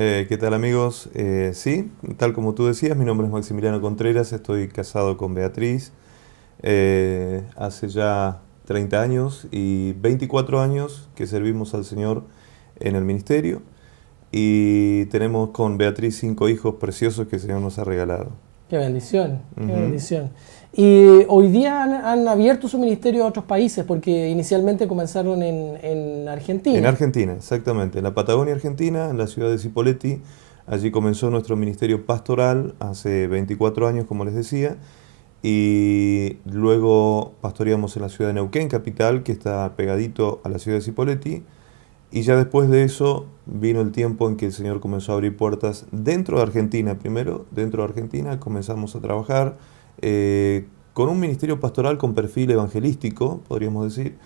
¿Qué tal amigos? Sí, tal como tú decías, mi nombre es Maximiliano Contreras, estoy casado con Beatriz hace ya 30 años y 24 años que servimos al Señor en el ministerio y tenemos con Beatriz 5 hijos preciosos que el Señor nos ha regalado. Qué bendición, qué Ujú. bendición. Y hoy día han abierto su ministerio a otros países porque inicialmente comenzaron en En Argentina. Argentina, exactamente, en la Patagonia Argentina, en la ciudad de Cipolletti, allí comenzó nuestro ministerio pastoral hace 24 años, como les decía. Y luego pastoreamos en la ciudad de Neuquén, capital, que está pegadito a la ciudad de Cipolletti. Y ya después de eso vino el tiempo en que el Señor comenzó a abrir puertas dentro de Argentina. Primero, dentro de Argentina comenzamos a trabajar con un ministerio pastoral con perfil evangelístico, podríamos decir.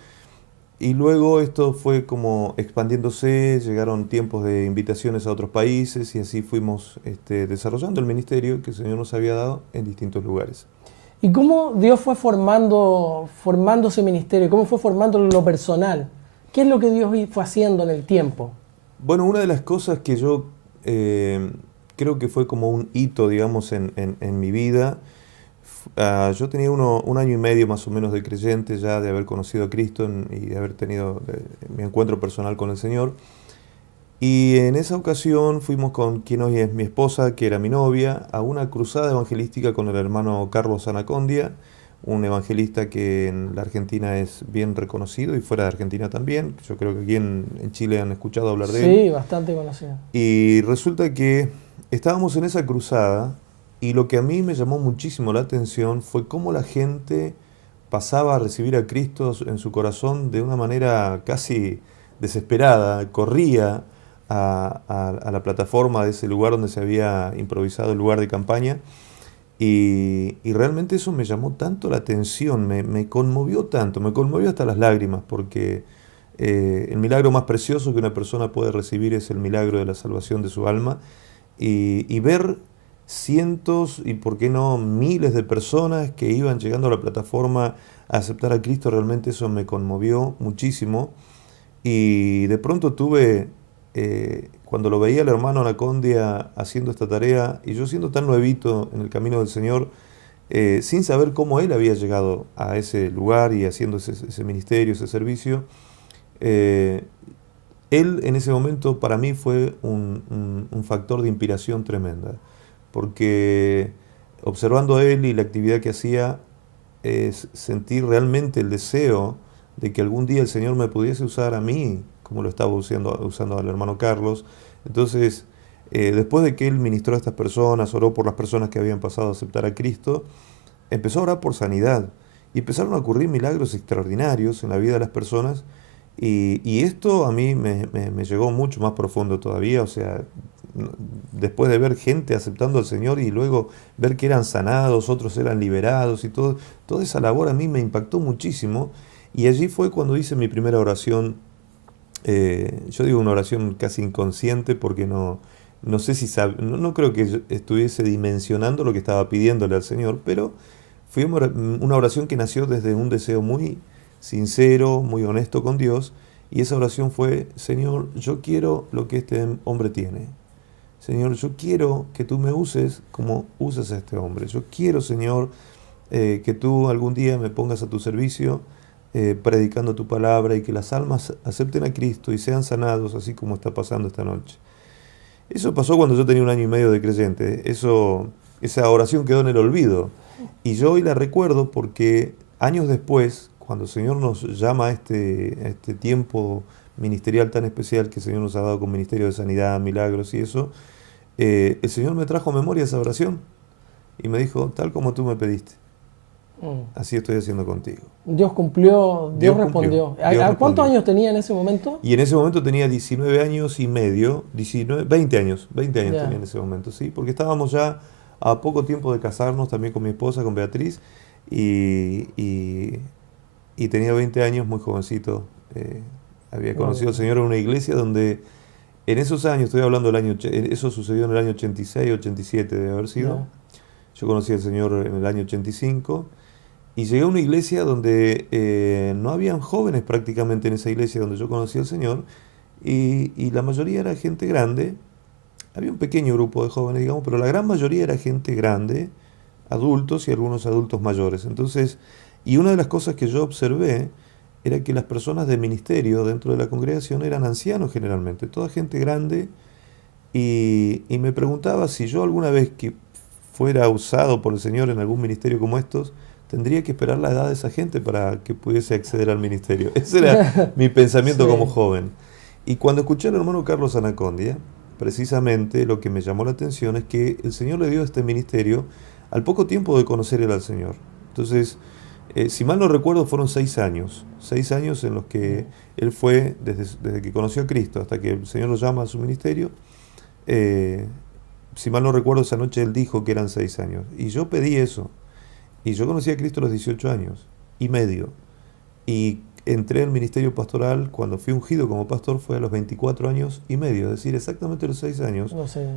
Y luego esto fue como expandiéndose, llegaron tiempos de invitaciones a otros países y así fuimos desarrollando el ministerio que el Señor nos había dado en distintos lugares. ¿Y cómo Dios fue formando ese ministerio? ¿Cómo fue formando lo personal? ¿Qué es lo que Dios fue haciendo en el tiempo? Bueno, una de las cosas que yo eh, creo que fue como un hito, digamos, en mi vida, yo tenía un año y medio más o menos de creyente ya, de haber conocido a Cristo y de haber tenido mi encuentro personal con el Señor. Y en esa ocasión fuimos con quien hoy es mi esposa, que era mi novia, a una cruzada evangelística con el hermano Carlos Anacondia, un evangelista que en la Argentina es bien reconocido y fuera de Argentina también. Yo creo que aquí en Chile han escuchado hablar de él. Sí, bastante conocido. Y resulta que estábamos en esa cruzada y lo que a mí me llamó muchísimo la atención fue cómo la gente pasaba a recibir a Cristo en su corazón de una manera casi desesperada, corría a la plataforma de ese lugar donde se había improvisado el lugar de campaña y realmente eso me llamó tanto la atención, me conmovió tanto, me conmovió hasta las lágrimas, porque el milagro más precioso que una persona puede recibir es el milagro de la salvación de su alma y ver cientos y por qué no miles de personas que iban llegando a la plataforma a aceptar a Cristo, realmente eso me conmovió muchísimo. Y de pronto tuve, cuando lo veía al hermano Anacondia haciendo esta tarea, y yo siendo tan nuevito en el camino del Señor, sin saber cómo él había llegado a ese lugar y haciendo ese ministerio, ese servicio, eh, él en ese momento para mí fue un factor de inspiración tremenda, porque observando a él y la actividad que hacía, sentí realmente el deseo de que algún día el Señor me pudiese usar a mí, como lo estaba usando al hermano Carlos. Entonces, después de que él ministró a estas personas, oró por las personas que habían pasado a aceptar a Cristo, empezó a orar por sanidad y empezaron a ocurrir milagros extraordinarios en la vida de las personas y esto a mí me llegó mucho más profundo todavía, o sea, después de ver gente aceptando al Señor y luego ver que eran sanados, otros eran liberados y todo, toda esa labor a mí me impactó muchísimo y allí fue cuando hice mi primera oración. Yo digo una oración casi inconsciente porque no sé si no creo que yo estuviese dimensionando lo que estaba pidiéndole al Señor, pero fue una oración que nació desde un deseo muy sincero, muy honesto con Dios, y esa oración fue: Señor, yo quiero lo que este hombre tiene. Señor, yo quiero que tú me uses como usas a este hombre. Yo quiero, Señor, que tú algún día me pongas a tu servicio, predicando tu palabra y que las almas acepten a Cristo y sean sanados, así como está pasando esta noche. Eso pasó cuando yo tenía un año y medio de creyente. Esa oración quedó en el olvido. Y yo hoy la recuerdo porque años después, cuando el Señor nos llama a este tiempo ministerial tan especial que el Señor nos ha dado con ministerio de sanidad, milagros y eso, el Señor me trajo a memoria esa oración y me dijo: tal como tú me pediste, Mm. así estoy haciendo contigo. Dios cumplió, Dios Dios cumplió, respondió. Dios ¿A cuántos respondió. años tenía en ese momento? Y en ese momento tenía 19 años y medio, 19, 20 años tenía Ya. en ese momento, ¿sí? Porque estábamos ya a poco tiempo de casarnos también con mi esposa, con Beatriz, y, y- y tenía 20 años, muy jovencito. Había Gloria conocido a al Dios. Señor en una iglesia donde en esos años, estoy hablando del año, eso sucedió en el año 86, 87 debe haber sido. Ya. Yo conocí al Señor en el año 85 y llegué a una iglesia donde no habían jóvenes prácticamente en esa iglesia donde yo conocí al Señor y la mayoría era gente grande había un pequeño grupo de jóvenes, digamos, pero la gran mayoría era gente grande, adultos y algunos adultos mayores. Entonces, y una de las cosas que yo observé era que las personas de ministerio dentro de la congregación eran ancianos generalmente, toda gente grande, y me preguntaba si yo alguna vez que fuera usado por el Señor en algún ministerio como estos, tendría que esperar la edad de esa gente para que pudiese acceder al ministerio. Ese era mi pensamiento como Sí. joven. Y cuando escuché al hermano Carlos Anacondia, precisamente lo que me llamó la atención es que el Señor le dio este ministerio al poco tiempo de conocer él al Señor. Entonces, si mal no recuerdo, fueron 6 años. 6 años en los que él fue, desde que conoció a Cristo hasta que el Señor lo llama a su ministerio. eh, si mal no recuerdo, esa noche él dijo que eran 6 años. Y yo pedí eso. Y yo conocí a Cristo a los 18 años y medio. Y entré en el ministerio pastoral, cuando fui ungido como pastor, fue a los 24 años y medio, es decir, exactamente los 6 años, No sé.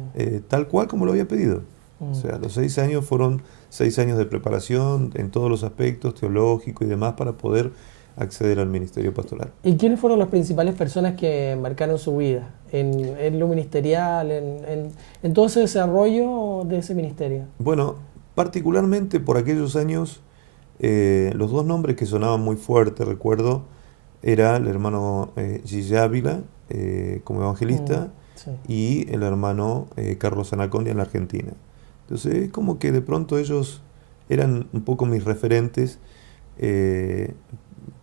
tal cual como lo había pedido. O Mm. sea, los 6 años fueron 6 años de preparación en todos los aspectos, teológico y demás, para poder acceder al ministerio pastoral. ¿Y quiénes fueron las principales personas que marcaron su vida en lo ministerial, en todo ese desarrollo de ese ministerio? Bueno, particularmente por aquellos años, los dos nombres que sonaban muy fuerte, recuerdo, era el hermano Gigi Ávila como Mm, evangelista sí. y el hermano Carlos Anacondia en la Argentina. Entonces, es como que de pronto ellos eran un poco mis referentes eh,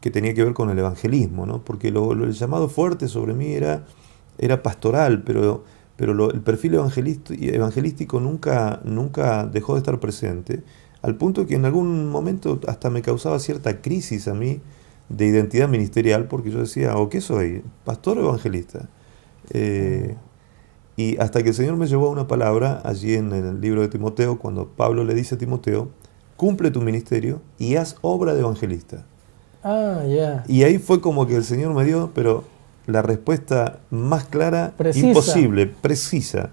que tenía que ver con el evangelismo, ¿no? Porque el llamado fuerte sobre mí era pastoral, pero el perfil evangelístico nunca dejó de estar presente, al punto que en algún momento hasta me causaba cierta crisis a mí de identidad ministerial, porque yo decía, ¿o qué soy? ¿Pastor o evangelista? Mm. Eh, y hasta que el Señor me llevó a una palabra allí en el libro de Timoteo, cuando Pablo le dice a Timoteo, cumple tu ministerio y haz obra de evangelista. Ah, ya. Y ahí fue como que el Señor me dio, pero la respuesta más clara, Precisa. imposible, precisa.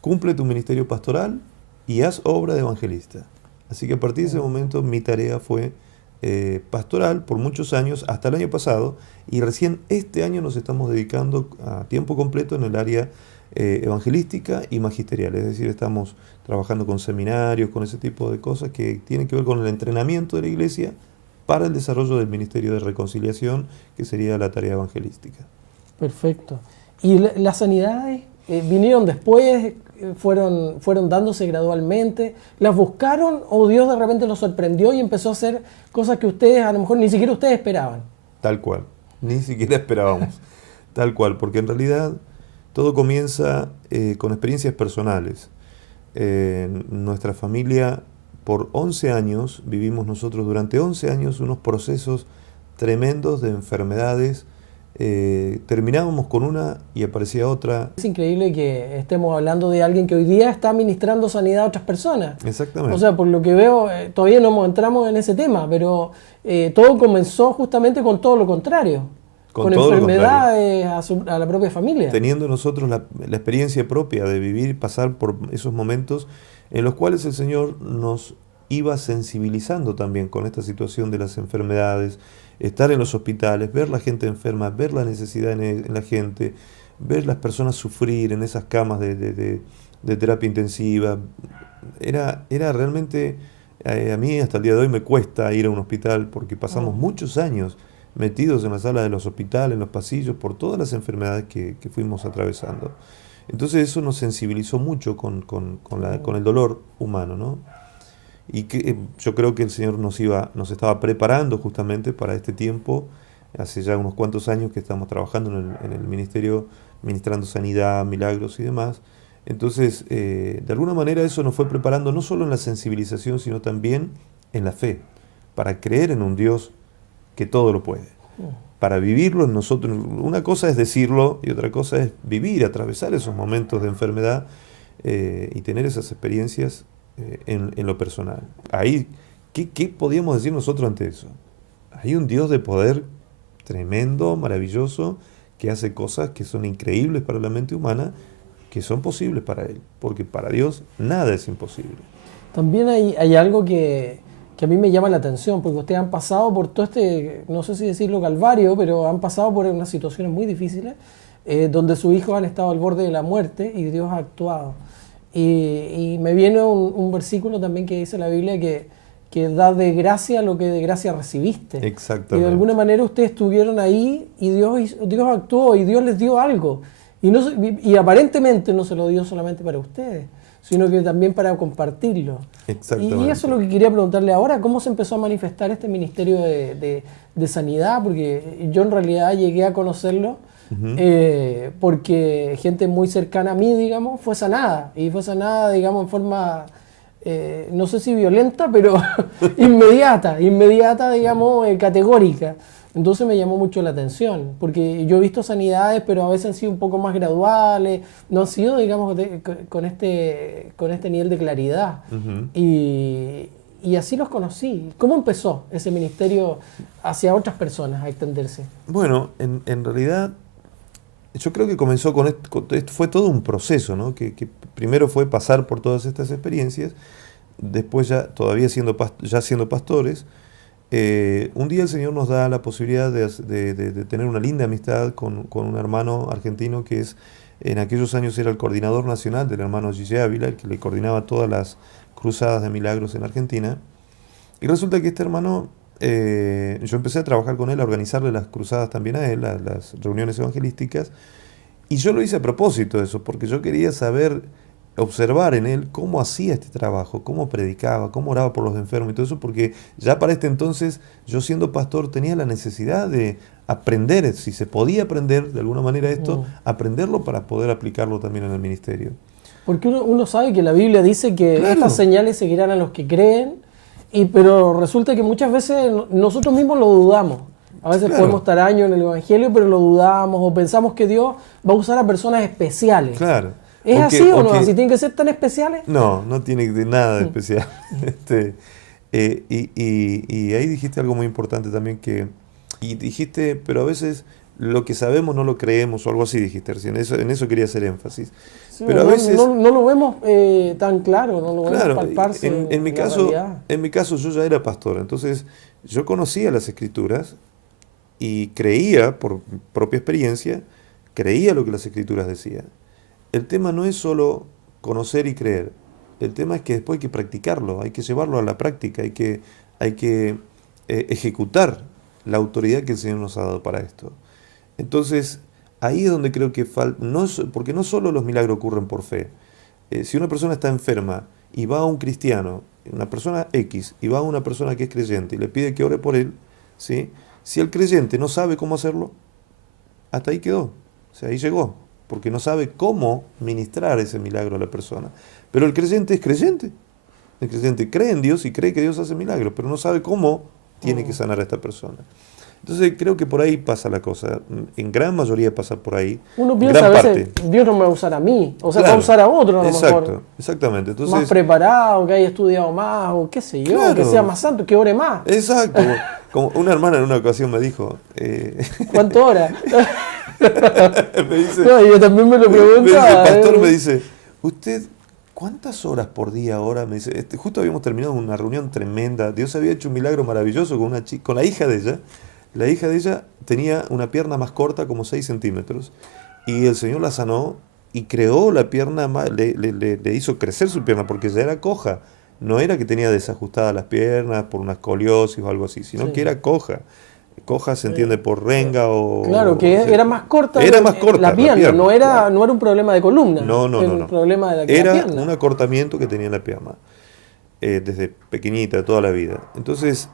Cumple tu ministerio pastoral y haz obra de evangelista. Así que a partir de ese Mm. momento mi tarea fue pastoral por muchos años, hasta el año pasado, y recién este año nos estamos dedicando a tiempo completo en el área evangelística y magisterial. Es decir, estamos trabajando con seminarios, con ese tipo de cosas que tienen que ver con el entrenamiento de la iglesia para el desarrollo del ministerio de reconciliación, que sería la tarea evangelística. Perfecto. ¿Y las sanidades vinieron después? ¿Fueron dándose gradualmente? ¿Las buscaron o Dios de repente los sorprendió y empezó a hacer cosas que ustedes, a lo mejor ni siquiera ustedes esperaban? Tal cual, ni siquiera esperábamos. Tal cual, porque en realidad todo comienza con experiencias personales. Nuestra familia, por 11 años, vivimos nosotros durante 11 años unos procesos tremendos de enfermedades. Terminábamos con una y aparecía otra. Es increíble que estemos hablando de alguien que hoy día está ministrando sanidad a otras personas. O Exactamente. sea, por lo que veo, todavía no entramos en ese tema, pero todo comenzó justamente con todo lo contrario, Con con todo lo contrario. enfermedades a la propia familia. Teniendo nosotros la experiencia propia de vivir, pasar por esos momentos en los cuales el Señor nos iba sensibilizando también con esta situación de las enfermedades, estar en los hospitales, ver la gente enferma, ver la necesidad en la gente, ver las personas sufrir en esas camas de terapia intensiva. Era realmente, a mí hasta el día de hoy me cuesta ir a un hospital porque pasamos Mm. muchos años metidos en la sala de los hospitales, en los pasillos, por todas las enfermedades que fuimos atravesando. Entonces eso nos sensibilizó mucho con el dolor humano, ¿no? Y que yo creo que el Señor nos estaba preparando justamente para este tiempo. Hace ya unos cuantos años que estamos trabajando en el ministerio, ministrando sanidad, milagros y demás. Entonces, de alguna manera eso nos fue preparando no solo en la sensibilización, sino también en la fe, para creer en un Dios que todo lo puede, para vivirlo en nosotros. Una cosa es decirlo y otra cosa es vivir, atravesar esos momentos de enfermedad y tener esas experiencias en lo personal. Ahí, ¿qué podíamos decir nosotros ante eso? Hay un Dios de poder tremendo, maravilloso, que hace cosas que son increíbles para la mente humana, que son posibles para Él, porque para Dios nada es imposible. También hay algo que a mí me llama la atención, porque ustedes han pasado por todo este, no sé si decirlo calvario, pero han pasado por unas situaciones muy difíciles. donde sus hijos han estado al borde de la muerte y Dios ha actuado. Y me viene un versículo también que dice la Biblia que da de gracia lo que de gracia recibiste. Exactamente. Y de alguna manera ustedes estuvieron ahí y Dios actuó y Dios les dio algo. Y aparentemente no se lo dio solamente para ustedes, sino que también para compartirlo. Exactamente. Y eso es lo que quería preguntarle ahora, ¿cómo se empezó a manifestar este ministerio de sanidad? Porque yo en realidad llegué a conocerlo porque gente muy cercana a mí, digamos, fue sanada. Y fue sanada, digamos, en forma, no sé si violenta, pero inmediata, digamos, categórica. Entonces me llamó mucho la atención, porque yo he visto sanidades, pero a veces han sido un poco más graduales, no han sido, digamos, con este nivel de claridad. Y así los conocí. ¿Cómo empezó ese ministerio hacia otras personas a extenderse? Bueno, en realidad yo creo que comenzó con esto, fue todo un proceso, ¿no? Que primero fue pasar por todas estas experiencias, después ya todavía siendo pastores. Un día el Señor nos da la posibilidad de tener una linda amistad con un hermano argentino que en aquellos años era el coordinador nacional del hermano Gille Ávila, el que le coordinaba todas las cruzadas de milagros en Argentina. Y resulta que este hermano, yo empecé a trabajar con él, a organizarle las cruzadas también a él, las reuniones evangelísticas, y yo lo hice a propósito de eso, porque yo quería observar en él cómo hacía este trabajo, cómo predicaba, cómo oraba por los enfermos y todo eso, porque ya para este entonces, yo siendo pastor, tenía la necesidad de aprender, si se podía aprender de alguna manera esto, aprenderlo para poder aplicarlo también en el ministerio. Porque uno sabe que la Biblia dice que Claro. estas señales seguirán a los que creen, pero resulta que muchas veces nosotros mismos lo dudamos. A veces Claro. podemos estar años en el Evangelio, pero lo dudamos o pensamos que Dios va a usar a personas especiales. Claro. ¿Es así o no? ¿Así tienen que ser tan especiales? No, no tiene nada de especial. Y ahí dijiste algo muy importante también y dijiste, pero a veces lo que sabemos no lo creemos o algo así dijiste recién. En eso quería hacer énfasis. Sí, pero a veces, no lo vemos tan claro, no lo vemos claro, palparse en mi la caso, realidad. en mi caso yo ya era pastor, entonces yo conocía las Escrituras y creía, por propia experiencia, creía lo que las Escrituras decían. El tema no es solo conocer y creer, el tema es que después hay que practicarlo, hay que llevarlo a la práctica, hay que ejecutar la autoridad que el Señor nos ha dado para esto. Entonces, ahí es donde creo que falta, porque no solo los milagros ocurren por fe. Si una persona está enferma y va a un cristiano, una persona X, y va a una persona que es creyente y le pide que ore por él, ¿sí? Si el creyente no sabe cómo hacerlo, hasta ahí quedó, o sea, ahí llegó, porque no sabe cómo ministrar ese milagro a la persona. Pero el creyente es creyente. El creyente cree en Dios y cree que Dios hace milagros, pero no sabe cómo tiene que sanar a esta persona. Entonces creo que por ahí pasa la cosa. En gran mayoría pasa por ahí. Uno piensa a veces, Dios no me va a usar a mí, o sea, Claro, va a usar a otro a lo exacto, mejor. exactamente. Entonces, Más preparado, que haya estudiado más, o qué sé yo, Claro. que sea más santo, que ore más. exacto. Como una hermana en una ocasión me dijo, ¿Cuánto ora? me dice, No, yo también me lo me dice, preguntaba. pastor, me dice, ¿usted cuántas horas por día ora? Me dice, justo habíamos terminado una reunión tremenda. Dios había hecho un milagro maravilloso con una chica, con la hija de ella. La hija de ella tenía una pierna más corta, como 6 centímetros, y el Señor la sanó y creó la pierna, le hizo crecer su pierna, porque ya era coja. No era que tenía desajustadas las piernas por una escoliosis o algo así, sino Sí. que era coja. Coja se entiende por renga o... Claro, que o sea, era más corta, era más corta la pierna, no era, claro. no era un problema de columna, No, era un no. problema de la Era pierna. un acortamiento que tenía en la pierna, desde pequeñita, toda la vida. Entonces,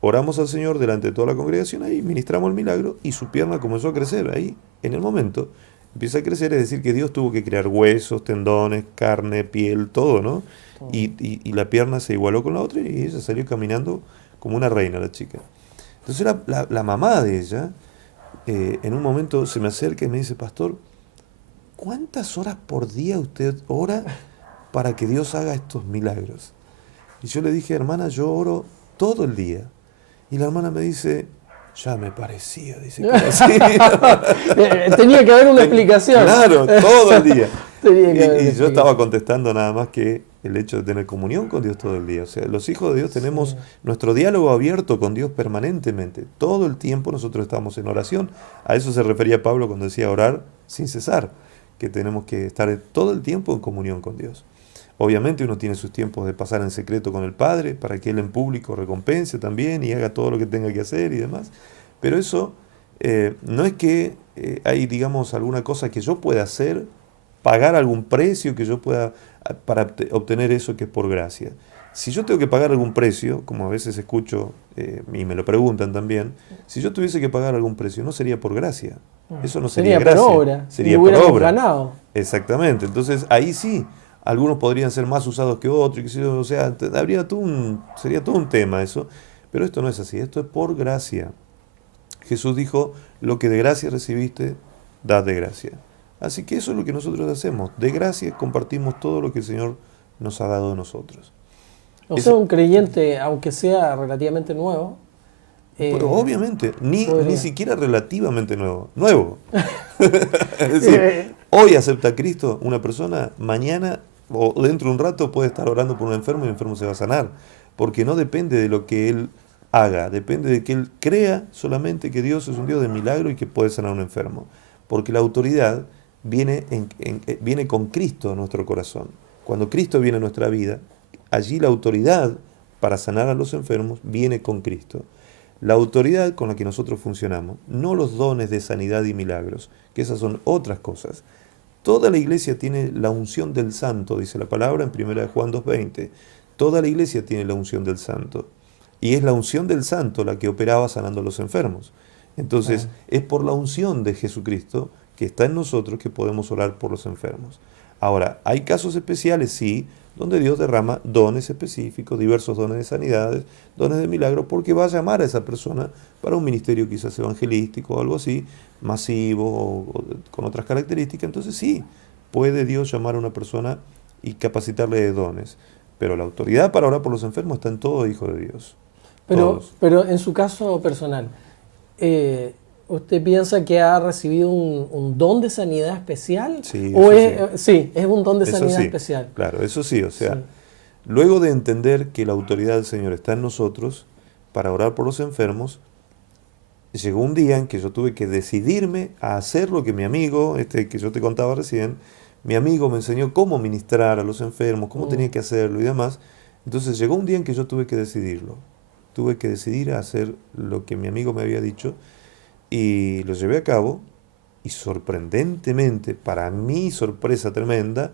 oramos al Señor delante de toda la congregación, ahí ministramos el milagro y su pierna comenzó a crecer. Ahí, en el momento, empieza a crecer, es decir, que Dios tuvo que crear huesos, tendones, carne, piel, todo, ¿no? Y la pierna se igualó con la otra y ella salió caminando como una reina, la chica. Entonces la mamá de ella, en un momento se me acerca y me dice, pastor, ¿cuántas horas por día usted ora para que Dios haga estos milagros? Y yo le dije, hermana, yo oro todo el día. Y la hermana me dice, ya me parecía, dice que era así. Tenía que haber una explicación. Claro, todo el día. Tenía que haber una Y yo explicación. estaba contestando nada más que el hecho de tener comunión con Dios todo el día. O sea, los hijos de Dios tenemos Sí. nuestro diálogo abierto con Dios permanentemente. Todo el tiempo nosotros estamos en oración. A eso se refería Pablo cuando decía orar sin cesar, que tenemos que estar todo el tiempo en comunión con Dios. Obviamente uno tiene sus tiempos de pasar en secreto con el Padre para que Él en público recompense también y haga todo lo que tenga que hacer y demás. Pero eso no es que hay, digamos, alguna cosa que yo pueda hacer, pagar algún precio que yo pueda para obtener eso que es por gracia. Si yo tengo que pagar algún precio, como a veces escucho y me lo preguntan también, si yo tuviese que pagar algún precio, no sería por gracia. Eso no sería Sería por gracia, obra. Y sería por hubiéramos obra. ganado. Exactamente. Entonces ahí sí, algunos podrían ser más usados que otros, y qué sé yo, o sea, sería todo un tema eso. Pero esto no es así, esto es por gracia. Jesús dijo, lo que de gracia recibiste, dad de gracia. Así que eso es lo que nosotros hacemos. De gracia compartimos todo lo que el Señor nos ha dado a nosotros. O sea, Ese- un creyente, aunque sea relativamente nuevo, pero eh, obviamente, ni podría. siquiera relativamente nuevo. Nuevo. Es decir, Eh, hoy acepta a Cristo una persona, mañana o dentro de un rato puede estar orando por un enfermo y el enfermo se va a sanar. Porque no depende de lo que él haga, depende de que él crea solamente que Dios es un Dios de milagro y que puede sanar a un enfermo. Porque la autoridad viene con Cristo a nuestro corazón. Cuando Cristo viene a nuestra vida, allí la autoridad para sanar a los enfermos viene con Cristo. La autoridad con la que nosotros funcionamos, no los dones de sanidad y milagros, que esas son otras cosas. Toda la iglesia tiene la unción del santo, dice la palabra en 1 Juan 2:20. Toda la iglesia tiene la unción del santo. Y es la unción del santo la que operaba sanando a los enfermos. Entonces, es por la unción de Jesucristo que está en nosotros que podemos orar por los enfermos. Ahora, hay casos especiales, sí, donde Dios derrama dones específicos, diversos dones de sanidades, dones de milagros, porque va a llamar a esa persona para un ministerio quizás evangelístico o algo así, masivo o con otras características. Entonces sí, puede Dios llamar a una persona y capacitarle de dones. Pero la autoridad para orar por los enfermos está en todo hijo de Dios. Todos. pero en su caso personal, ¿usted piensa que ha recibido un don de sanidad especial? Sí, ¿O eso es, sí. sí, es un don de Eso sanidad sí. especial? Claro, eso sí. O Sí. sea, luego de entender que la autoridad del Señor está en nosotros para orar por los enfermos, llegó un día en que yo tuve que decidirme a hacer lo que mi amigo, este que yo te contaba recién, mi amigo me enseñó cómo ministrar a los enfermos, cómo tenía que hacerlo y demás. Entonces llegó un día en que yo tuve que decidirlo. Tuve que decidir a hacer lo que mi amigo me había dicho y lo llevé a cabo y sorprendentemente, para mi sorpresa tremenda,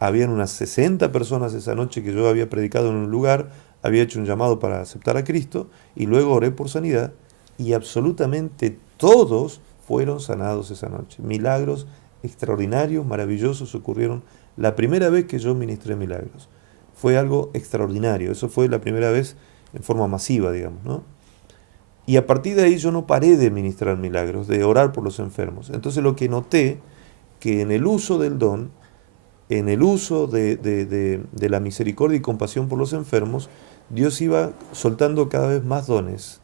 habían unas 60 personas esa noche que yo había predicado en un lugar, había hecho un llamado para aceptar a Cristo y luego oré por sanidad y absolutamente todos fueron sanados esa noche. Milagros extraordinarios, maravillosos ocurrieron la primera vez que yo ministré milagros. Fue algo extraordinario, eso fue la primera vez en forma masiva, digamos, ¿no? Y a partir de ahí yo no paré de ministrar milagros, de orar por los enfermos. Entonces lo que noté, que en el uso del don, en el uso de la misericordia y compasión por los enfermos, Dios iba soltando cada vez más dones,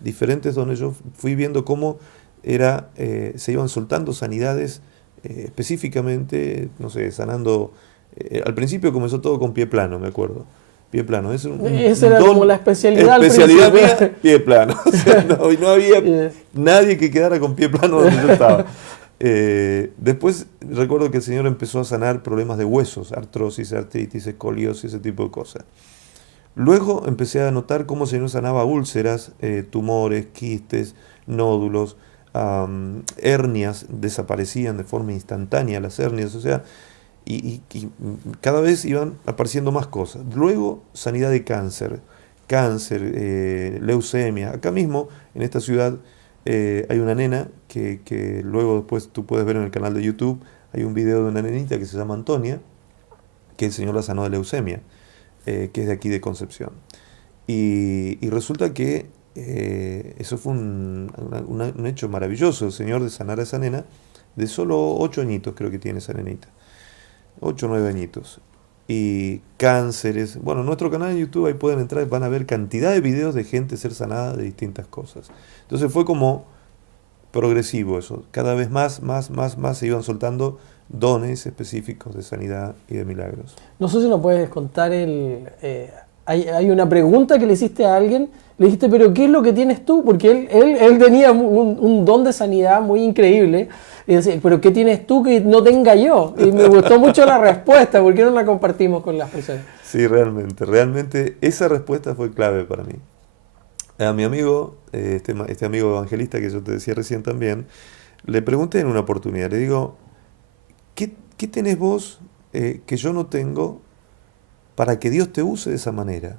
diferentes dones. Yo fui viendo cómo se iban soltando sanidades específicamente, no sé, sanando. Al principio comenzó todo con pie plano, me acuerdo. Pie plano, es Esa un era como don, la especialidad al especialidad principio. mía, pie plano. O sea, no, y no había nadie que quedara con pie plano donde yo estaba. Después recuerdo que el Señor empezó a sanar problemas de huesos, artrosis, artritis, escoliosis, ese tipo de cosas. Luego empecé a notar cómo el Señor sanaba úlceras, tumores, quistes, nódulos, hernias, desaparecían de forma instantánea las hernias, o sea, y cada vez iban apareciendo más cosas. Luego sanidad de cáncer, leucemia. Acá mismo, en esta ciudad, hay una nena que luego después tú puedes ver en el canal de YouTube, hay un video de una nenita que se llama Antonia, que el Señor la sanó de leucemia, que es de aquí de Concepción. Y resulta que eso fue un hecho maravilloso, el Señor de sanar a esa nena, de solo 8 añitos creo que tiene esa nenita, 8 o 9 añitos. Y cánceres, bueno, en nuestro canal de YouTube ahí pueden entrar y van a ver cantidad de videos de gente ser sanada de distintas cosas. Entonces fue como progresivo eso, cada vez más se iban soltando dones específicos de sanidad y de milagros. No sé si nos puedes contar hay una pregunta que le hiciste a alguien, le dijiste, pero ¿qué es lo que tienes tú? Porque él tenía un don de sanidad muy increíble, y decía, pero ¿qué tienes tú que no tenga yo? Y me gustó mucho la respuesta, ¿por qué no la compartimos con las personas? Sí, realmente esa respuesta fue clave para mí. A mi amigo, este amigo evangelista que yo te decía recién también, le pregunté en una oportunidad, le digo, ¿qué tenés vos que yo no tengo para que Dios te use de esa manera?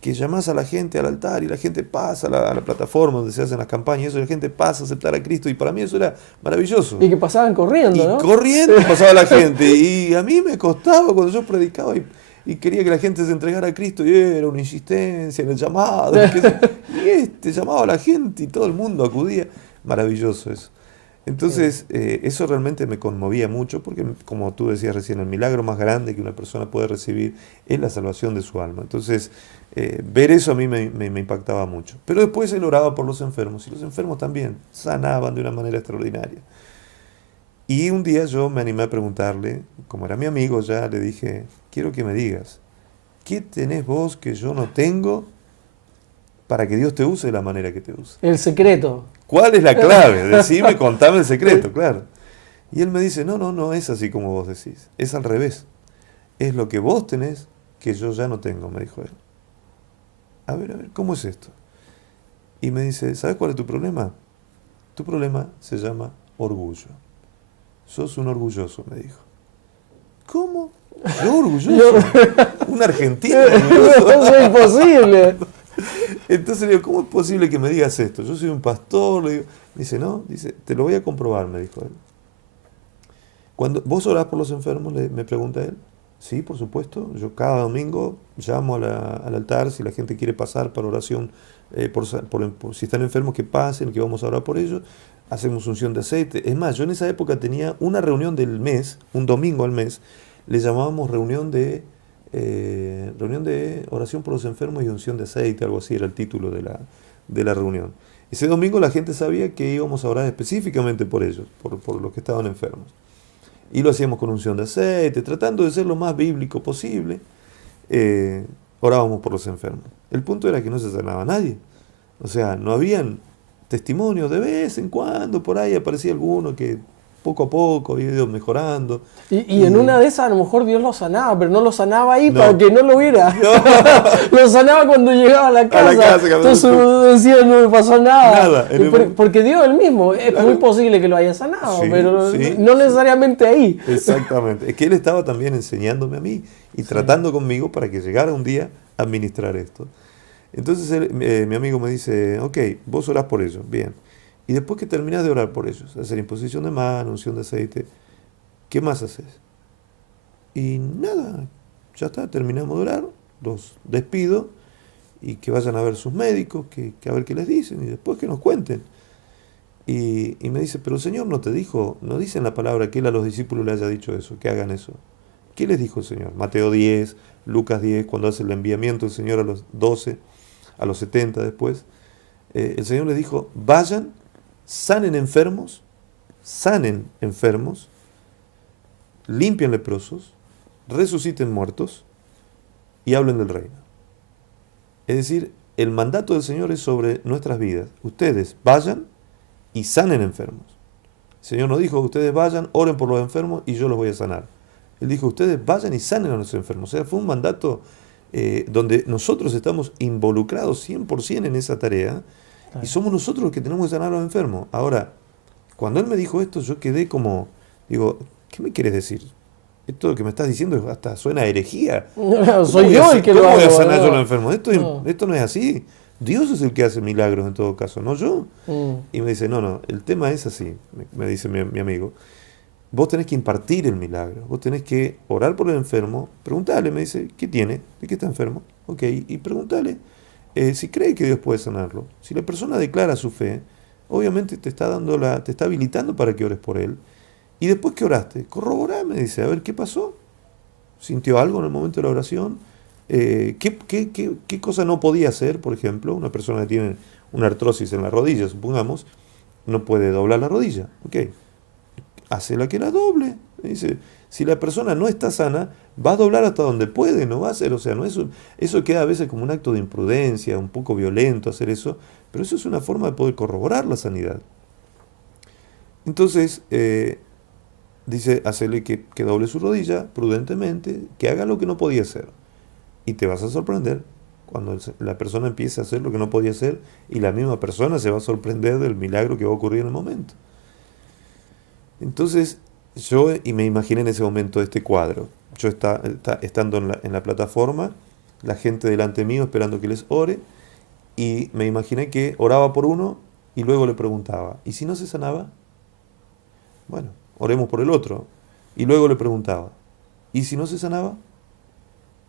Que llamás a la gente al altar y la gente pasa a la plataforma donde se hacen las campañas y eso, y la gente pasa a aceptar a Cristo, y para mí eso era maravilloso. Y que pasaban corriendo, ¿no? Y corriendo pasaba la gente, y a mí me costaba cuando yo predicaba y quería que la gente se entregara a Cristo, y era una insistencia en el llamado, y llamaba a la gente y todo el mundo acudía. Maravilloso eso. Entonces, eso realmente me conmovía mucho porque, como tú decías recién, el milagro más grande que una persona puede recibir es la salvación de su alma. Entonces, ver eso a mí me impactaba mucho. Pero después él oraba por los enfermos, y los enfermos también sanaban de una manera extraordinaria. Y un día yo me animé a preguntarle, como era mi amigo ya, le dije, quiero que me digas, ¿qué tenés vos que yo no tengo para que Dios te use de la manera que te use? El secreto. ¿Cuál es la clave? Decime, contame el secreto, claro. Y él me dice, no es así como vos decís, es al revés. Es lo que vos tenés que yo ya no tengo, me dijo él. A ver, ¿cómo es esto? Y me dice, ¿sabes cuál es tu problema? Tu problema se llama orgullo. Sos un orgulloso, me dijo. ¿Cómo? ¿Yo orgulloso? ¿Un argentino orgulloso? Eso es imposible. Entonces le digo, ¿cómo es posible que me digas esto? Yo soy un pastor, le digo. Me dice, no, te lo voy a comprobar, me dijo él. Cuando vos orás por los enfermos, me pregunta él. Sí, por supuesto. Yo cada domingo llamo al altar si la gente quiere pasar para oración, si están enfermos que pasen, que vamos a orar por ellos. Hacemos unción de aceite. Es más, yo en esa época tenía una reunión del mes, un domingo al mes, le llamábamos reunión de oración por los enfermos y unción de aceite, algo así era el título de la reunión. Ese domingo la gente sabía que íbamos a orar específicamente por ellos, por los que estaban enfermos. Y lo hacíamos con unción de aceite, tratando de ser lo más bíblico posible. Orábamos por los enfermos. El punto era que no se sanaba nadie. O sea, no habían testimonios, de vez en cuando, por ahí aparecía alguno que poco a poco había ido mejorando. Y en una de esas a lo mejor Dios lo sanaba, pero no lo sanaba ahí No. para que no lo hubiera. No. Lo sanaba cuando llegaba a la casa. Entonces decía, no me pasó nada. Porque Dios es el mismo. Es Claro. muy posible que lo haya sanado, Sí, pero sí, no necesariamente ahí. Exactamente. Es que él estaba también enseñándome a mí y tratando conmigo para que llegara un día a administrar esto. Entonces mi amigo me dice, ok, vos orás por ellos, bien. Y después que terminás de orar por ellos, hacer imposición de mano, unción de aceite, ¿qué más haces? Y nada, ya está, terminamos de orar, los despido y que vayan a ver sus médicos, que a ver qué les dicen y después que nos cuenten. Y me dice, pero el Señor no te dijo, no dice en la palabra que Él a los discípulos le haya dicho eso, que hagan eso. ¿Qué les dijo el Señor? Mateo 10, Lucas 10, cuando hace el enviamiento el Señor a los 12, a los 70 después, el Señor les dijo, vayan, sanen enfermos, limpien leprosos, resuciten muertos y hablen del reino. Es decir, el mandato del Señor es sobre nuestras vidas. Ustedes vayan y sanen enfermos. El Señor no dijo, ustedes vayan, oren por los enfermos y yo los voy a sanar. Él dijo, ustedes vayan y sanen a los enfermos. O sea, fue un mandato donde nosotros estamos involucrados 100% en esa tarea. Y somos nosotros los que tenemos que sanar a los enfermos. Ahora, cuando él me dijo esto, yo quedé como, digo, ¿qué me quieres decir? Esto que me estás diciendo hasta suena a herejía. Soy yo el que lo hago. ¿Cómo voy a sanar yo a los enfermos? No. Esto no es así. Dios es el que hace milagros en todo caso, no yo. Y me dice, no, el tema es así, me dice mi amigo. Vos tenés que impartir el milagro. Vos tenés que orar por el enfermo. Preguntale, me dice, ¿qué tiene? ¿De qué está enfermo? Ok, y preguntale. Si cree que Dios puede sanarlo, si la persona declara su fe, obviamente te está habilitando para que ores por él. Y después que oraste, corroborá, me dice, a ver qué pasó. ¿Sintió algo en el momento de la oración? ¿Qué cosa no podía hacer? Por ejemplo, una persona que tiene una artrosis en la rodilla, supongamos, no puede doblar la rodilla. Ok, hacela que la doble. Dice, si la persona no está sana, va a doblar hasta donde puede, no va a hacer, o sea, no es eso queda a veces como un acto de imprudencia, un poco violento hacer eso, pero eso es una forma de poder corroborar la sanidad. Entonces, dice, hacerle que doble su rodilla prudentemente, que haga lo que no podía hacer. Y te vas a sorprender cuando la persona empiece a hacer lo que no podía hacer y la misma persona se va a sorprender del milagro que va a ocurrir en el momento. Entonces, y me imaginé en ese momento este cuadro. Yo estando en la plataforma, la gente delante mío esperando que les ore, y me imaginé que oraba por uno y luego le preguntaba, ¿y si no se sanaba? Bueno, oremos por el otro. Y luego le preguntaba, ¿y si no se sanaba?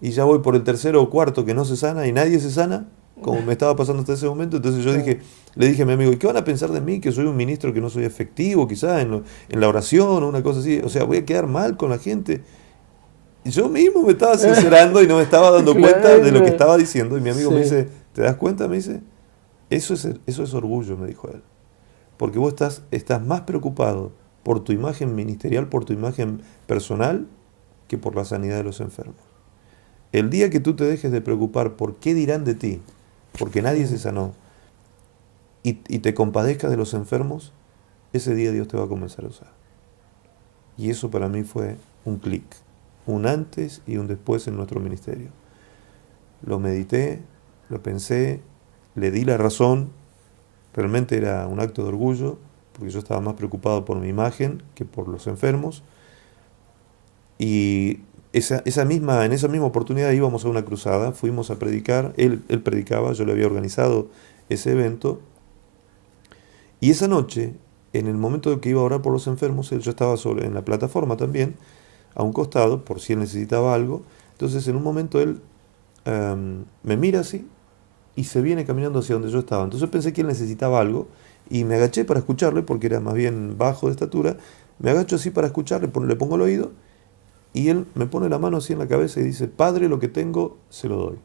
Y ya voy por el tercero o cuarto que no se sana y nadie se sana, como me estaba pasando hasta ese momento. Entonces yo le dije a mi amigo, ¿y qué van a pensar de mí? Que soy un ministro que no soy efectivo quizás en la oración o una cosa así. O sea, voy a quedar mal con la gente. Y yo mismo me estaba sincerando y no me estaba dando cuenta de lo que estaba diciendo. Y mi amigo me dice, ¿te das cuenta? Me dice, eso es orgullo, me dijo él. Porque vos estás más preocupado por tu imagen ministerial, por tu imagen personal, que por la sanidad de los enfermos. El día que tú te dejes de preocupar por qué dirán de ti, porque nadie se sanó, y te compadezcas de los enfermos, ese día Dios te va a comenzar a usar. Y eso para mí fue un clic, un antes y un después en nuestro ministerio. Lo medité, lo pensé, le di la razón, realmente era un acto de orgullo, porque yo estaba más preocupado por mi imagen que por los enfermos, y en esa misma oportunidad íbamos a una cruzada, fuimos a predicar, él predicaba, yo le había organizado ese evento, y esa noche, en el momento de que iba a orar por los enfermos, yo estaba en la plataforma también, a un costado, por si él necesitaba algo. Entonces en un momento él me mira así y se viene caminando hacia donde yo estaba. Entonces pensé que él necesitaba algo y me agaché para escucharle, porque era más bien bajo de estatura. Me agacho así para escucharle, le pongo el oído y él me pone la mano así en la cabeza y dice, Padre, lo que tengo, se lo doy.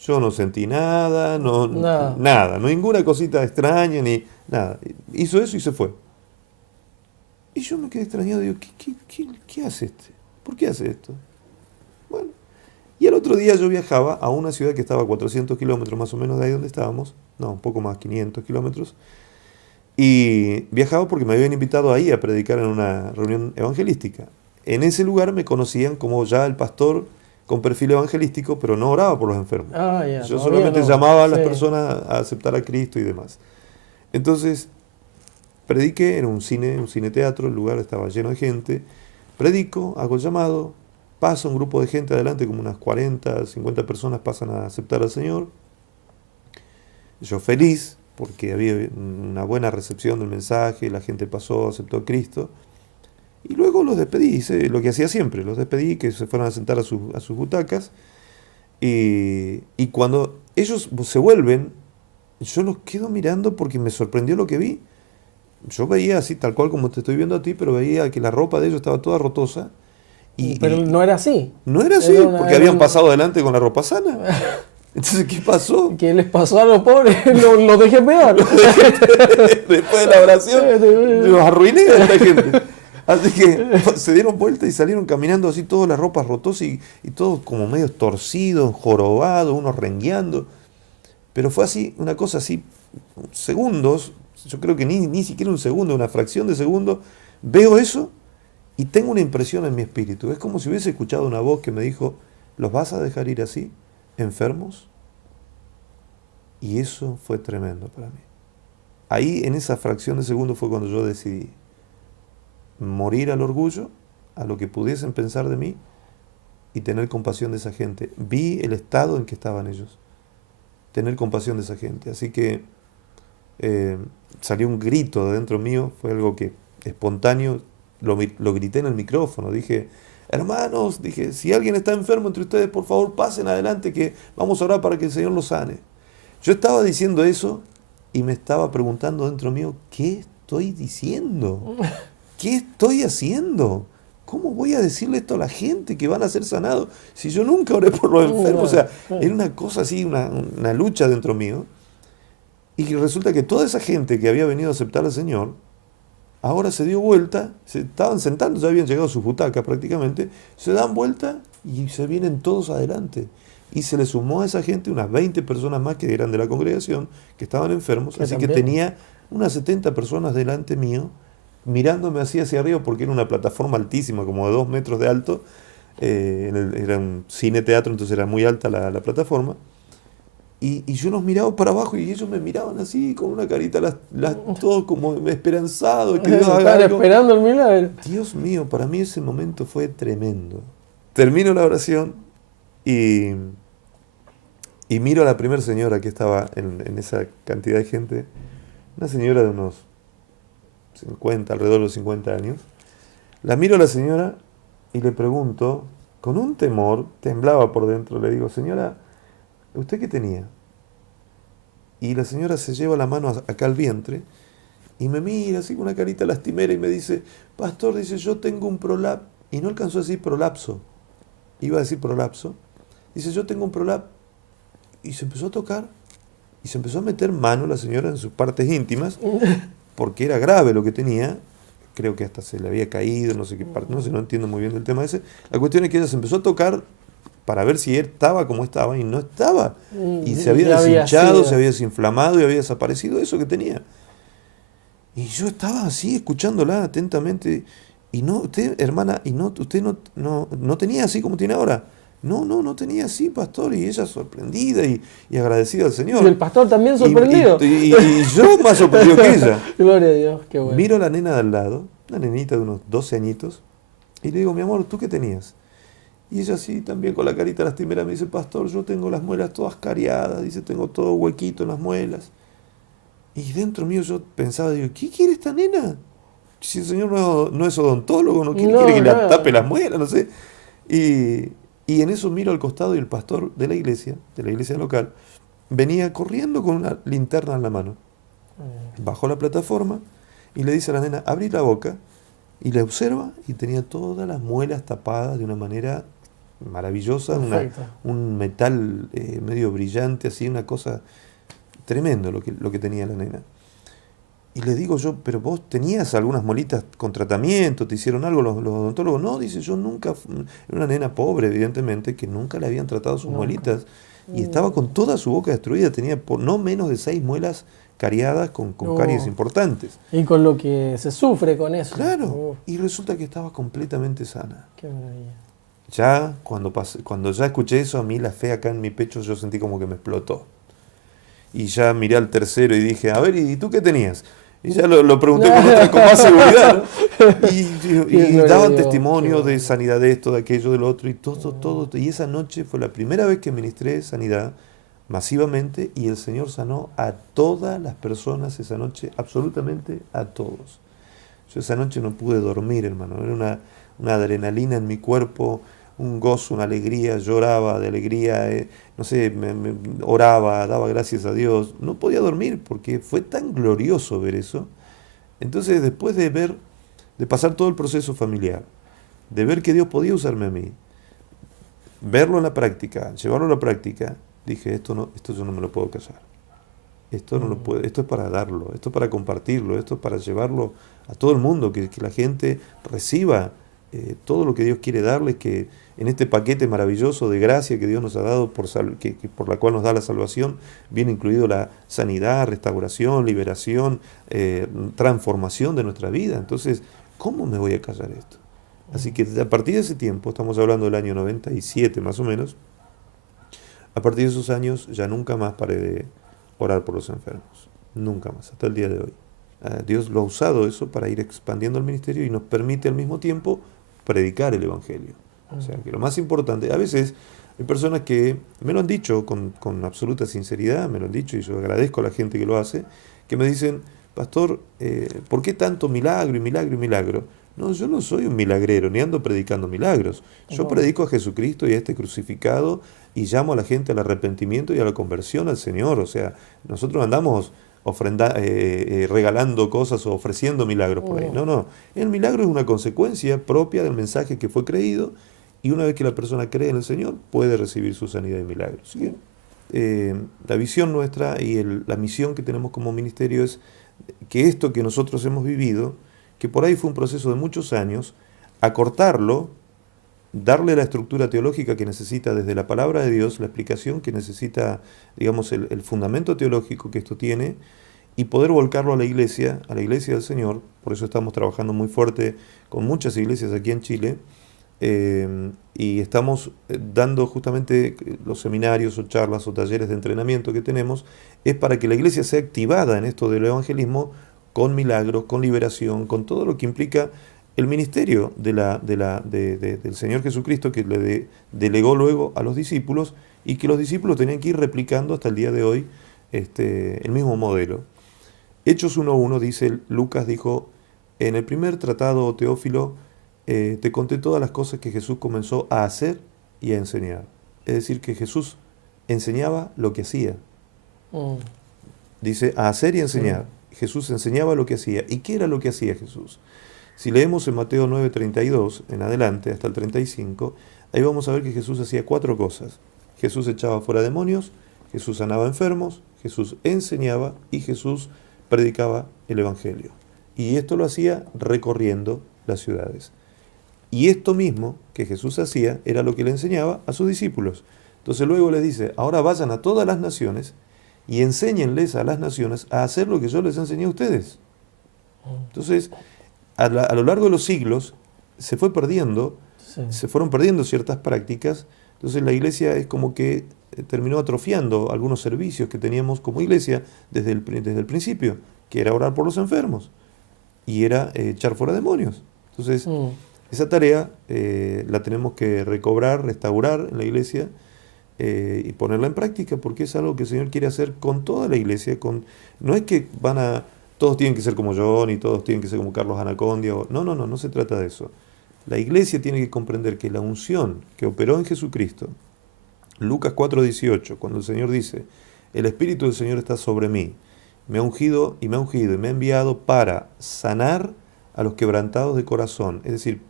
Yo no sentí nada, nada, ninguna cosita extraña, ni nada. Hizo eso y se fue. Y yo me quedé extrañado, digo, ¿qué hace este? ¿Por qué hace esto? Bueno, y el otro día yo viajaba a una ciudad que estaba a 400 kilómetros más o menos de ahí donde estábamos, no, un poco más, 500 kilómetros, y viajaba porque me habían invitado ahí a predicar en una reunión evangelística. En ese lugar me conocían como ya el pastor con perfil evangelístico, pero no oraba por los enfermos. Yo solamente llamaba a las personas a aceptar a Cristo y demás. Entonces, prediqué en un cine teatro, el lugar estaba lleno de gente, predico, hago el llamado, pasa un grupo de gente adelante, como unas 40, 50 personas pasan a aceptar al Señor. Yo feliz, porque había una buena recepción del mensaje, la gente pasó, aceptó a Cristo. Y luego los despedí, hice lo que hacía siempre, los despedí, que se fueran a sentar a sus butacas. Y cuando ellos se vuelven, yo los quedo mirando porque me sorprendió lo que vi. Yo veía así, tal cual como te estoy viendo a ti, pero veía que la ropa de ellos estaba toda rotosa. Pero no era así. No era así, porque habían pasado adelante con la ropa sana. Entonces, ¿qué pasó? ¿Qué les pasó a los pobres? Los dejé peor. Después de la oración, los arruiné a esta gente. Así que se dieron vuelta y salieron caminando así, todas las ropas rotosas y todos como medio torcidos, jorobados, unos rengueando. Pero fue así, una cosa así, segundos, yo creo que ni siquiera un segundo, una fracción de segundo, veo eso y tengo una impresión en mi espíritu. Es como si hubiese escuchado una voz que me dijo, ¿los vas a dejar ir así, enfermos? Y eso fue tremendo para mí. Ahí, en esa fracción de segundo, fue cuando yo decidí morir al orgullo, a lo que pudiesen pensar de mí, y tener compasión de esa gente. Vi el estado en que estaban ellos. Tener compasión de esa gente. Así que salió un grito de dentro mío, fue algo que espontáneo, lo grité en el micrófono, dije, hermanos, dije, si alguien está enfermo entre ustedes, por favor pasen adelante que vamos a orar para que el Señor los sane. Yo estaba diciendo eso y me estaba preguntando dentro mío, ¿qué estoy diciendo? ¿Qué estoy haciendo? ¿Cómo voy a decirle esto a la gente que van a ser sanados si yo nunca oré por los enfermos? O sea, era una cosa así, una lucha dentro mío. Y resulta que toda esa gente que había venido a aceptar al Señor, ahora se dio vuelta, se estaban sentando, ya habían llegado a sus butacas prácticamente, se dan vuelta y se vienen todos adelante. Y se le sumó a esa gente unas 20 personas más que eran de la congregación, que estaban enfermos, Que así que también. tenía unas 70 personas delante mío, mirándome así hacia arriba porque era una plataforma altísima, como de 2 metros de alto, era un cine-teatro, entonces era muy alta la plataforma. Y yo los miraba para abajo y ellos me miraban así, con una carita, todo como esperanzado, que Dios haga Estaban algo. esperando el milagro. Dios mío, para mí ese momento fue tremendo. Termino la oración y, y miro a la primera señora que estaba en esa cantidad de gente, una señora de unos 50, alrededor de los 50 años. La miro a la señora y le pregunto, con un temor, temblaba por dentro, le digo, señora, ¿usted qué tenía? Y la señora se lleva la mano acá al vientre y me mira así con una carita lastimera y me dice, pastor, dice, yo tengo un prolapso. Y no alcanzó a decir prolapso, iba a decir prolapso. Dice, yo tengo un prolapso. Y se empezó a tocar y se empezó a meter mano la señora en sus partes íntimas porque era grave lo que tenía. Creo que hasta se le había caído, no sé qué parte, no sé, no entiendo muy bien el tema ese. La cuestión es que ella se empezó a tocar para ver si él estaba como estaba y no estaba. Y se había Ya había deshinchado, sido. se había desinflamado y había desaparecido eso que tenía. Y yo estaba así escuchándola atentamente. Y no, usted, hermana, y no, usted no tenía así como tiene ahora. No tenía así, pastor. Y ella sorprendida y agradecida al Y el Señor. pastor también Y, sorprendido. y yo más sorprendido que ella. Gloria a Dios, qué bueno. Miro a la nena de al lado, una nenita de unos 12 añitos, y le digo, mi amor, ¿tú qué tenías? Y ella así, también con la carita lastimera, me dice, pastor, yo tengo las muelas todas cariadas, dice, tengo todo huequito en las muelas. Y dentro mío yo pensaba, digo, ¿qué quiere esta nena? Si el señor no es odontólogo, no quiere No, que le tape nada. las muelas, no sé. Y en eso miro al costado y el pastor de la iglesia local, venía corriendo con una linterna en la mano. Bajó la plataforma y le dice a la nena, abrí la boca, y la observa y tenía todas las muelas tapadas de una manera maravillosa, Perfecto. un metal medio brillante, así, una cosa tremendo lo que tenía la nena. Y le digo yo, pero vos tenías algunas muelitas con tratamiento, te hicieron algo los odontólogos. No, dice, yo nunca, era una nena pobre, evidentemente, que nunca le habían tratado sus Nunca. muelitas. Y estaba con toda su boca destruida, tenía por no menos de 6 muelas cariadas con caries No. importantes. Y con lo que se sufre con eso. Claro, y resulta que estaba completamente sana. Qué maravilla. Ya cuando ya escuché eso, a mí la fe acá en mi pecho yo sentí como que me explotó. Y ya miré al tercero y dije, a ver, ¿y tú qué tenías? Y ya lo pregunté con más seguridad, ¿no? Y Y gloria a daban Dios, qué testimonio de bueno. sanidad de esto, de aquello, del otro, y todo. Y esa noche fue la primera vez que ministré sanidad masivamente y el Señor sanó a todas las personas esa noche, absolutamente a todos. Yo esa noche no pude dormir, hermano. Era una adrenalina en mi cuerpo, un gozo, una alegría. Lloraba de alegría, no sé, oraba, daba gracias a Dios. No podía dormir porque fue tan glorioso ver eso. Entonces, después de pasar todo el proceso familiar, de ver que Dios podía usarme a mí, verlo en la práctica, llevarlo a la práctica, dije, esto yo no me lo puedo callar. Esto no lo puede, esto es para darlo, esto es para compartirlo, esto es para llevarlo a todo el mundo, que la gente reciba todo lo que Dios quiere darles, que en este paquete maravilloso de gracia que Dios nos ha dado, que por la cual nos da la salvación, viene incluido la sanidad, restauración, liberación, transformación de nuestra vida. Entonces, ¿cómo me voy a callar esto? Así que a partir de ese tiempo, estamos hablando del año 97 más o menos, a partir de esos años ya nunca más paré de orar por los enfermos. Nunca más, hasta el día de hoy. Dios lo ha usado eso para ir expandiendo el ministerio y nos permite al mismo tiempo predicar el Evangelio. O sea, que lo más importante, a veces hay personas que me lo han dicho con absoluta sinceridad, me lo han dicho y yo agradezco a la gente que lo hace, que me dicen, pastor, ¿por qué tanto milagro y milagro y milagro? No, yo no soy un milagrero, ni ando predicando milagros. Yo No. predico a Jesucristo y a este crucificado y llamo a la gente al arrepentimiento y a la conversión al Señor. O sea, nosotros andamos regalando cosas o ofreciendo milagros por ahí. No. No. El milagro es una consecuencia propia del mensaje que fue creído y una vez que la persona cree en el Señor puede recibir su sanidad y milagros. Así que, la visión nuestra y la misión que tenemos como ministerio es que esto que nosotros hemos vivido, que por ahí fue un proceso de muchos años, acortarlo, darle la estructura teológica que necesita desde la palabra de Dios, la explicación que necesita, digamos, el fundamento teológico que esto tiene, y poder volcarlo a la iglesia del Señor. Por eso estamos trabajando muy fuerte con muchas iglesias aquí en Chile, y estamos dando justamente los seminarios o charlas o talleres de entrenamiento que tenemos, es para que la iglesia sea activada en esto del evangelismo con milagros, con liberación, con todo lo que implica el ministerio del Señor Jesucristo, que le delegó luego a los discípulos, y que los discípulos tenían que ir replicando hasta el día de hoy el mismo modelo. Hechos 1.1 dice, Lucas dijo, en el primer tratado, Teófilo, te conté todas las cosas que Jesús comenzó a hacer y a enseñar. Es decir, que Jesús enseñaba lo que hacía. Dice, a hacer y enseñar. Jesús enseñaba lo que hacía. ¿Y qué era lo que hacía Jesús? Si leemos en Mateo 9:32 en adelante, hasta el 35, ahí vamos a ver que Jesús hacía 4 cosas. Jesús echaba fuera demonios, Jesús sanaba enfermos, Jesús enseñaba y Jesús predicaba el Evangelio. Y esto lo hacía recorriendo las ciudades. Y esto mismo que Jesús hacía era lo que le enseñaba a sus discípulos. Entonces luego les dice, ahora vayan a todas las naciones y enséñenles a las naciones a hacer lo que yo les enseñé a ustedes. Entonces, a lo largo de los siglos se fue perdiendo, se fueron perdiendo ciertas prácticas. Entonces la iglesia es como que terminó atrofiando algunos servicios que teníamos como iglesia desde el principio, que era orar por los enfermos y era echar fuera demonios. Entonces, esa tarea la tenemos que recobrar, restaurar en la iglesia y ponerla en práctica, porque es algo que el Señor quiere hacer con toda la iglesia. No es que todos tienen que ser como yo, ni todos tienen que ser como Carlos Anacondia. No se trata de eso. La iglesia tiene que comprender que la unción que operó en Jesucristo, Lucas 4:18, cuando el Señor dice, el Espíritu del Señor está sobre mí, me ha ungido y me ha enviado para sanar a los quebrantados de corazón. Es decir,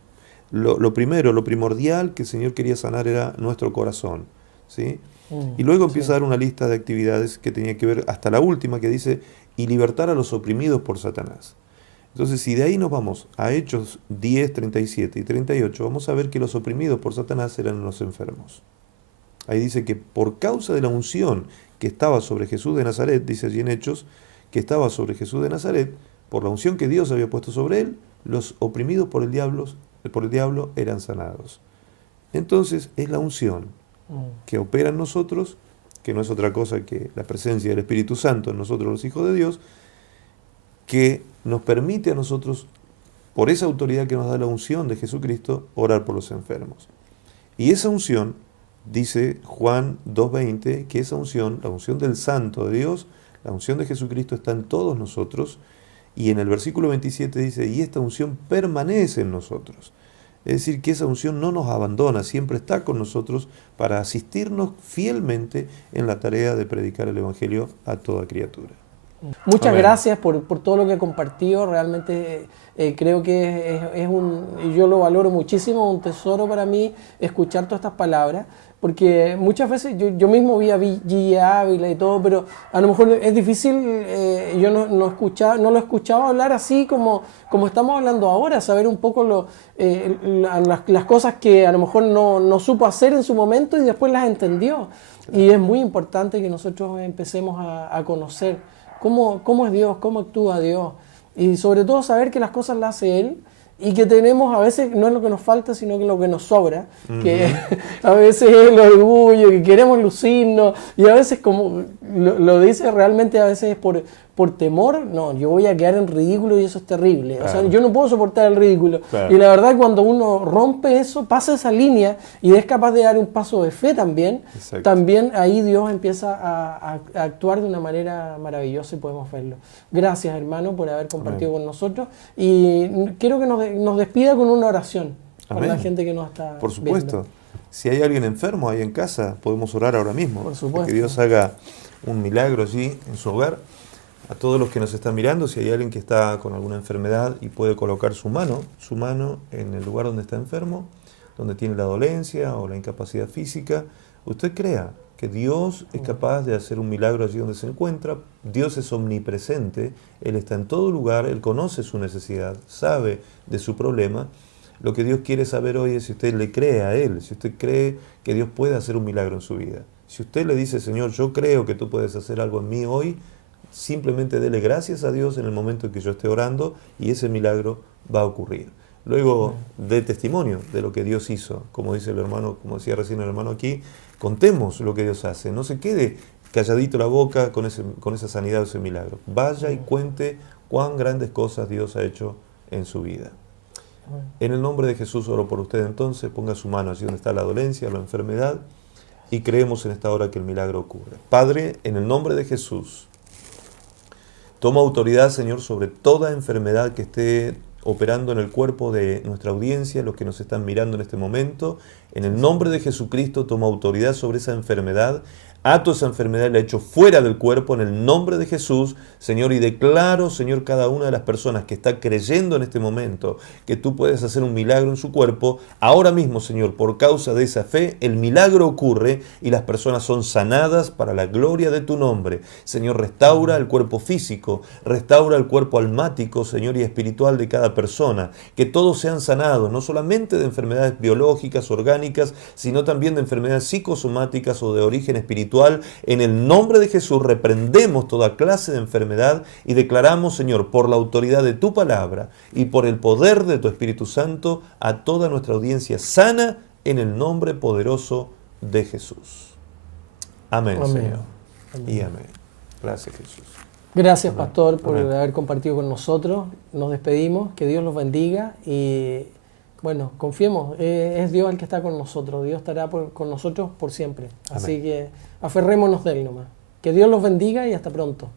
lo primordial que el Señor quería sanar era nuestro corazón, ¿sí? Y luego empieza a dar una lista de actividades que tenía que ver, hasta la última que dice, y libertar a los oprimidos por Satanás. Entonces, si de ahí nos vamos a Hechos 10, 37 y 38, vamos a ver que los oprimidos por Satanás eran los enfermos. Ahí dice que por causa de la unción que estaba sobre Jesús de Nazaret, dice allí en Hechos, que estaba sobre Jesús de Nazaret, por la unción que Dios había puesto sobre él, los oprimidos por el diablo eran sanados. Entonces, es la unción que opera en nosotros, que no es otra cosa que la presencia del Espíritu Santo en nosotros los hijos de Dios, que nos permite a nosotros, por esa autoridad que nos da la unción de Jesucristo, orar por los enfermos. Y esa unción, dice Juan 2:20, que esa unción, la unción del Santo de Dios, la unción de Jesucristo está en todos nosotros, y en el versículo 27 dice, y esta unción permanece en nosotros. Es decir, que esa unción no nos abandona, siempre está con nosotros para asistirnos fielmente en la tarea de predicar el Evangelio a toda criatura. Muchas gracias por todo lo que compartió. Realmente creo que yo lo valoro muchísimo, un tesoro para mí escuchar todas estas palabras, porque muchas veces yo mismo vi a Gigi Ávila y todo, pero a lo mejor es difícil, yo no lo escuchaba hablar así como estamos hablando ahora, saber un poco las cosas que a lo mejor no supo hacer en su momento y después las entendió. Y es muy importante que nosotros empecemos a conocer cómo es Dios, cómo actúa Dios, y sobre todo saber que las cosas las hace Él, y que tenemos, a veces no es lo que nos falta, sino que lo que nos sobra, que a veces es el orgullo, que queremos lucirnos, y a veces, como lo dice realmente, a veces es por temor, no, yo voy a quedar en ridículo y eso es terrible. Claro. O sea, yo no puedo soportar el ridículo. Claro. Y la verdad, cuando uno rompe eso, pasa esa línea y es capaz de dar un paso de fe también, también ahí Dios empieza a actuar de una manera maravillosa y podemos verlo. Gracias, hermano, por haber compartido con nosotros, y quiero que nos despida con una oración. Amén. Para la gente que nos está Por supuesto. viendo. Si hay alguien enfermo ahí en casa, podemos orar ahora mismo. Por supuesto. Que Dios haga un milagro allí en su hogar. A todos los que nos están mirando, si hay alguien que está con alguna enfermedad y puede colocar su mano en el lugar donde está enfermo, donde tiene la dolencia o la incapacidad física, usted crea que Dios es capaz de hacer un milagro allí donde se encuentra. Dios es omnipresente, Él está en todo lugar, Él conoce su necesidad, sabe de su problema. Lo que Dios quiere saber hoy es si usted le cree a Él, si usted cree que Dios puede hacer un milagro en su vida. Si usted le dice, Señor, yo creo que tú puedes hacer algo en mí hoy, simplemente dele gracias a Dios en el momento en que yo esté orando y ese milagro va a ocurrir. Luego, dé testimonio de lo que Dios hizo. Como dice el hermano, como decía recién el hermano aquí, contemos lo que Dios hace. No se quede calladito la boca con esa sanidad o ese milagro. Vaya y cuente cuán grandes cosas Dios ha hecho en su vida. En el nombre de Jesús oro por usted entonces, ponga su mano allí donde está la dolencia, la enfermedad, y creemos en esta hora que el milagro ocurre. Padre, en el nombre de Jesús, toma autoridad, Señor, sobre toda enfermedad que esté operando en el cuerpo de nuestra audiencia, los que nos están mirando en este momento. En el nombre de Jesucristo, toma autoridad sobre esa enfermedad. Ato esa enfermedad y la echo fuera del cuerpo en el nombre de Jesús, Señor, y declaro, Señor, cada una de las personas que está creyendo en este momento que tú puedes hacer un milagro en su cuerpo, ahora mismo, Señor, por causa de esa fe, el milagro ocurre y las personas son sanadas para la gloria de tu nombre. Señor, restaura el cuerpo físico, restaura el cuerpo almático, Señor, y espiritual de cada persona, que todos sean sanados, no solamente de enfermedades biológicas, orgánicas, sino también de enfermedades psicosomáticas o de origen espiritual. En el nombre de Jesús reprendemos toda clase de enfermedad y declaramos, Señor, por la autoridad de tu palabra y por el poder de tu Espíritu Santo, a toda nuestra audiencia sana en el nombre poderoso de Jesús. Amén, Amén. Señor. Amén. Y amén. Gracias, Jesús. Gracias, Amén. pastor, por Amén. haber compartido con nosotros. Nos despedimos, que Dios los bendiga y bueno, confiemos, es Dios el que está con nosotros, Dios estará con nosotros por siempre. Así Amén. que aferrémonos de Él nomás. Que Dios los bendiga y hasta pronto.